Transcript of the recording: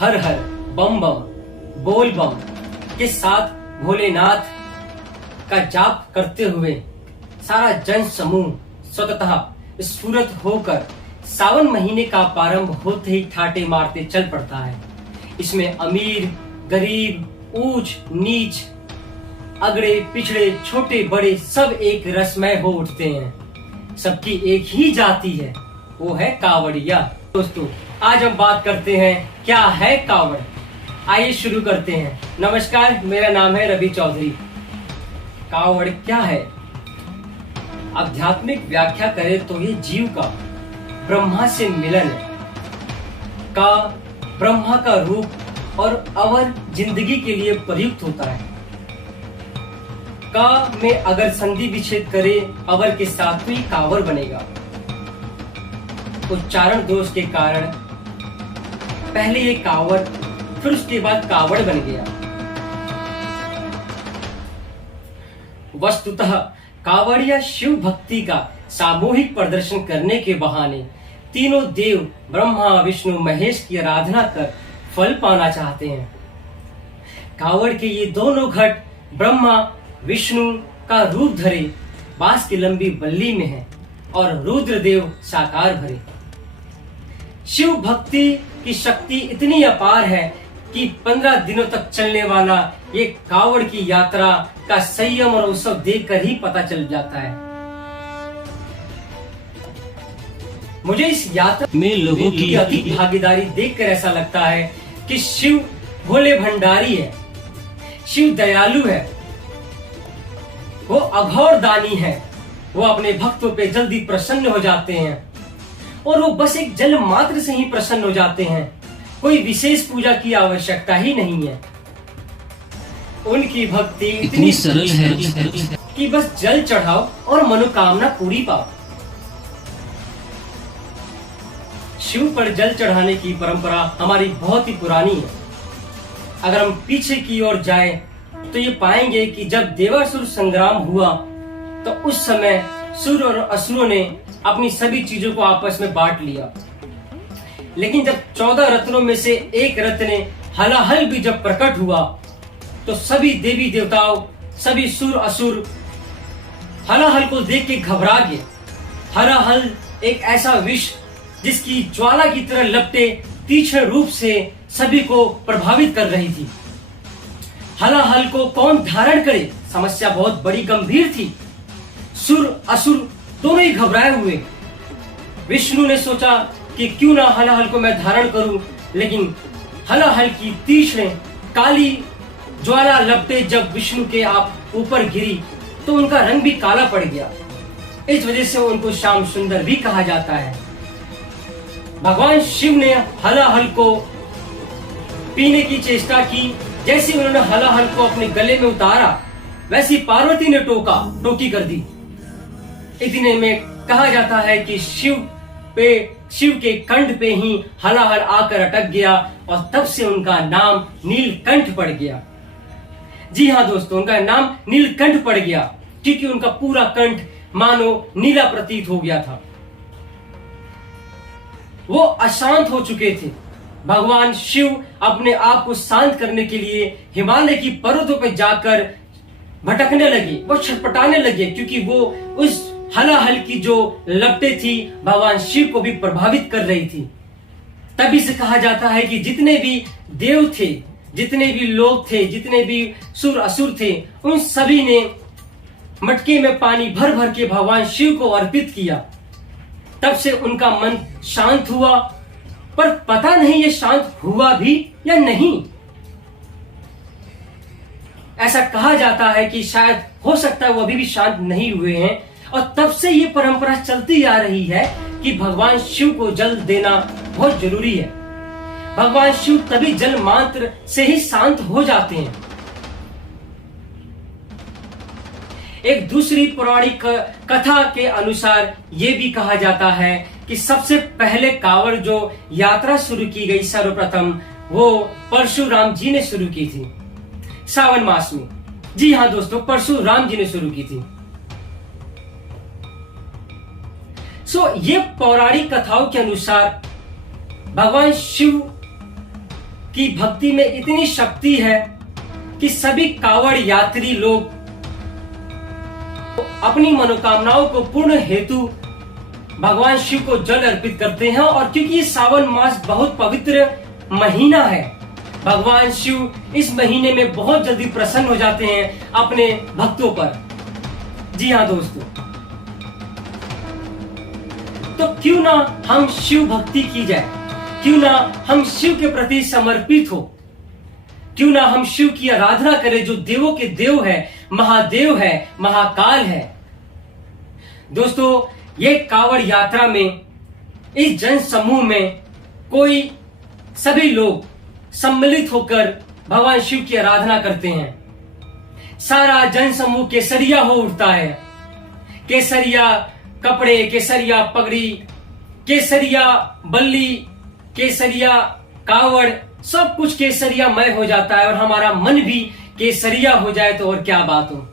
हर हर बम बम बोल बम के साथ भोलेनाथ का जाप करते हुए सारा जन समूह स्वतः स्फुरत होकर सावन महीने का प्रारंभ होते ही ठाटे मारते चल पड़ता है। इसमें अमीर गरीब ऊंच नीच अगड़े पिछड़े छोटे बड़े सब एक रसमय हो उठते हैं। सबकी एक ही जाति है, वो है कावड़िया। दोस्तों आज हम बात करते हैं क्या है कावड़। आइए शुरू करते हैं। नमस्कार, मेरा नाम है रवि चौधरी। कावड़ क्या है? आध्यात्मिक व्याख्या करें तो ये जीव का ब्रह्मा से मिलन है। का ब्रह्मा का रूप और अवर जिंदगी के लिए प्रयुक्त होता है। का में अगर संधि विच्छेद करे अवर के साथ तो ये कावड़ बनेगा। उच्चारण दोष के कारण पहले ये कावड़ फिर उसके बाद कावड़ बन गया। वस्तुतः कावड़िया शिव भक्ति का सामूहिक प्रदर्शन करने के बहाने तीनों देव ब्रह्मा विष्णु महेश की आराधना कर फल पाना चाहते हैं। कावड़ के ये दोनों घट ब्रह्मा विष्णु का रूप धरे बांस की लंबी बल्ली में है और रुद्रदेव साकार भरे। शिव भक्ति की शक्ति इतनी अपार है कि 15 दिनों तक चलने वाला ये कावड़ की यात्रा का संयम और उत्सव देखकर ही पता चल जाता है। मुझे इस यात्रा में लोगों की अधिक भागीदारी देखकर ऐसा लगता है कि शिव भोले भंडारी है, शिव दयालु है, वो अघोर दानी है। वो अपने भक्तों पे जल्दी प्रसन्न हो जाते हैं और वो बस एक जल मात्र से ही प्रसन्न हो जाते हैं। कोई विशेष पूजा की आवश्यकता ही नहीं है। उनकी भक्ति इतनी सरल है कि बस जल चढ़ाओ और मनोकामना पूरी पाओ। शिव पर जल चढ़ाने की परंपरा हमारी बहुत ही पुरानी है। अगर हम पीछे की ओर जाएं तो ये पाएंगे कि जब देवासुर संग्राम हुआ तो उस समय सुर और असुरों ने अपनी सभी चीजों को आपस में बांट लिया। लेकिन जब 14 रत्नों में से एक रत्न हलाहल भी जब प्रकट हुआ तो सभी देवी देवताओं सभी सुर असुर हलाहल को देख के घबरा गए। हलाहल एक ऐसा विष जिसकी ज्वाला की तरह लपटे तीक्ष्ण रूप से सभी को प्रभावित कर रही थी। हलाहल को कौन धारण करे, समस्या बहुत बड़ी गंभीर थी। सुर असुर दोनों ही घबराए हुए। विष्णु ने सोचा कि क्यों ना हलाहल को मैं धारण करूं, लेकिन हलाहल की तीक्ष्ण काली ज्वाला लपटे जब विष्णु के आप ऊपर गिरी तो उनका रंग भी काला पड़ गया। इस वजह से उनको श्याम सुंदर भी कहा जाता है। भगवान शिव ने हलाहल को पीने की चेष्टा की। जैसे उन्होंने हलाहल को अपने गले में उतारा वैसी पार्वती ने टोकी कर दी। इतने में कहा जाता है कि शिव के कंठ पे ही हलाहल आकर अटक गया और तब से उनका नाम नीलकंठ पड़ गया। जी हाँ दोस्तों, उनका नाम नीलकंठ पड़ गया क्योंकि उनका पूरा कंठ मानो नीला प्रतीत हो गया था। वो अशांत हो चुके थे। भगवान शिव अपने आप को शांत करने के लिए हिमालय की पर्वतों पर जाकर भटकने लगे, वो छटपटाने लगे क्योंकि वो उस हलाहल की जो लपटें थी भगवान शिव को भी प्रभावित कर रही थी। तभी से कहा जाता है कि जितने भी देव थे, जितने भी लोग थे, जितने भी सुर असुर थे, उन सभी ने मटके में पानी भर भर के भगवान शिव को अर्पित किया। तब से उनका मन शांत हुआ, पर पता नहीं ये शांत हुआ भी या नहीं। ऐसा कहा जाता है कि शायद हो सकता है वो अभी भी शांत नहीं हुए हैं और तब से ये परंपरा चलती आ रही है कि भगवान शिव को जल देना बहुत जरूरी है। भगवान शिव तभी जल मात्र से ही शांत हो जाते हैं। एक दूसरी पौराणिक कथा के अनुसार ये भी कहा जाता है कि सबसे पहले कावड़ जो यात्रा शुरू की गई सर्वप्रथम वो परशुराम जी ने शुरू की थी सावन मास में। जी हाँ दोस्तों, परशुराम जी ने शुरू की थी। ये पौराणिक कथाओं के अनुसार भगवान शिव कि भक्ति में इतनी शक्ति है कि सभी कांवड़ यात्री लोग अपनी मनोकामनाओं को पूर्ण हेतु भगवान शिव को जल अर्पित करते हैं। और क्योंकि ये सावन मास बहुत पवित्र महीना है, भगवान शिव इस महीने में बहुत जल्दी प्रसन्न हो जाते हैं अपने भक्तों पर। जी हाँ दोस्तों, तो क्यों ना हम शिव भक्ति की जाए, क्यों ना हम शिव के प्रति समर्पित हो, क्यों ना हम शिव की आराधना करें जो देवों के देव है, महादेव है, महाकाल है। दोस्तों, ये कांवड़ यात्रा में इस जन समूह में कोई सभी लोग सम्मिलित होकर भगवान शिव की आराधना करते हैं। सारा जन समूह केसरिया हो उठता है, केसरिया कपड़े, केसरिया पगड़ी, केसरिया बल्ली, केसरिया कावड़, सब कुछ केसरियामय हो जाता है और हमारा मन भी केसरिया हो जाए तो और क्या बात हो।